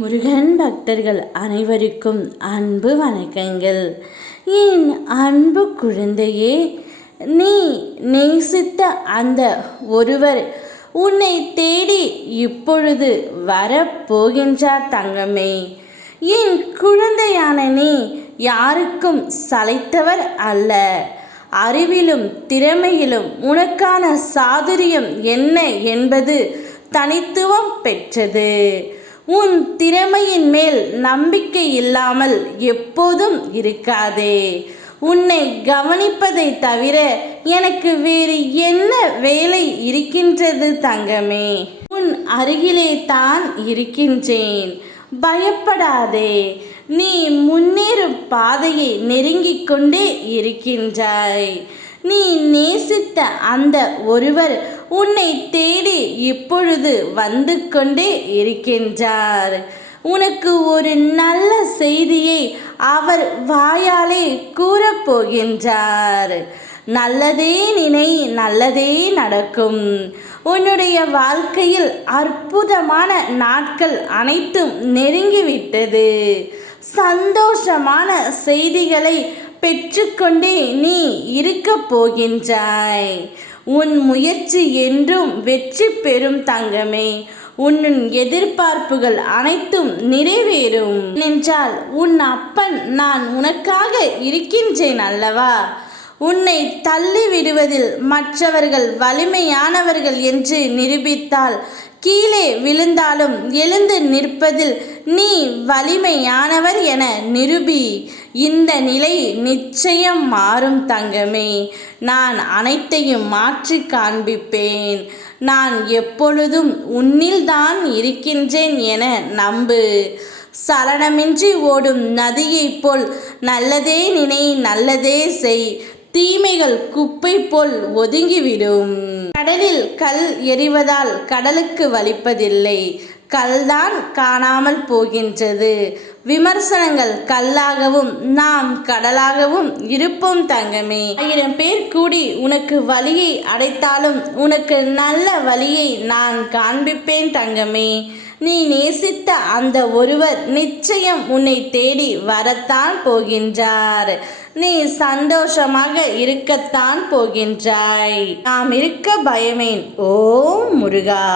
முருகன் பக்தர்கள் அனைவருக்கும் அன்பு வணக்கங்கள். என் அன்பு குழந்தையே, நீ நேசித்த அந்த ஒருவர் உன்னை தேடி இப்பொழுது வரப்போகின்றார் தங்கமே. என் குழந்தையான நீ யாருக்கும் சளைத்தவர் அல்ல. அறிவிலும் திறமையிலும் உனக்கான சாதுரியம் என்ன என்பது தனித்துவம் பெற்றது. உன் திறமையின் மேல் நம்பிக்கை இல்லாமல் எப்போதும் இருக்காதே. உன்னை கவனிப்பதை தவிர எனக்கு வேறு என்ன வேலை இருக்கின்றது தங்கமே? உன் அருகிலே தான் இருக்கின்றேன். பயப்படாதே. நீ முன்னேறும் பாதையை நெருங்கிக் கொண்டே இருக்கின்றாய். நீ நேசித்த அந்த ஒருவர் உன்னை தேடி இப்பொழுது வந்து கொண்டே இருக்கின்றார். உனக்கு ஒரு நல்ல செய்தியை அவர் வாயாலே கூறப்போகின்றார். நல்லதே நினை, நல்லதே நடக்கும். உன்னுடைய வாழ்க்கையில் அற்புதமான நாட்கள் அனைத்தும் நெருங்கிவிட்டது. சந்தோஷமான செய்திகளை பெற்றுக்கொண்டே நீ இருக்கப் போகின்றாய். உன் முயற்சி என்றும் வெற்றி பெறும் தங்கமே. உன் எதிர்பார்ப்புகள் அனைத்தும் நிறைவேறும். என்றால் உன் அப்பன் நான் உனக்காக இருக்கின்றேன் அல்லவா? உன்னை தள்ளி விடுவதில் மற்றவர்கள் வலிமையானவர்கள் என்று நிரூபித்தால், கீழே விழுந்தாலும் எழுந்து நிற்பதில் நீ வலிமையானவர் என நிரூபி. இந்த நிலை நிச்சயம் மாறும் தங்கமே. நான் அனைத்தையும் மாற்றி காண்பிப்பேன். நான் எப்பொழுதும் உன்னில்தான் இருக்கின்றேன் என நம்பு. சலனமின்றி ஓடும் நதியைப் போல் நல்லதே நினை, நல்லதே செய். தீமைகள் குப்பை போல் ஒதுங்கிவிடும். கடலில் கல் எறிவதால் கடலுக்கு வலிப்பதில்லை, கல்தான் காணாமல் போகின்றது. விமர்சனங்கள் கல்லாகவும் நாம் கடலாகவும் இருப்போம் தங்கமே. 1000 பேர் கூடி உனக்கு வழியை அடைத்தாலும் உனக்கு நல்ல வழியை நான் காண்பிப்பேன் தங்கமே. நீ நேசித்த அந்த ஒருவர் நிச்சயம் உன்னை தேடி வரத்தான் போகின்றார். நீ சந்தோஷமாக இருக்கத்தான் போகின்றாய். நாம் இருக்க பயமேன். ஓம் முருகா.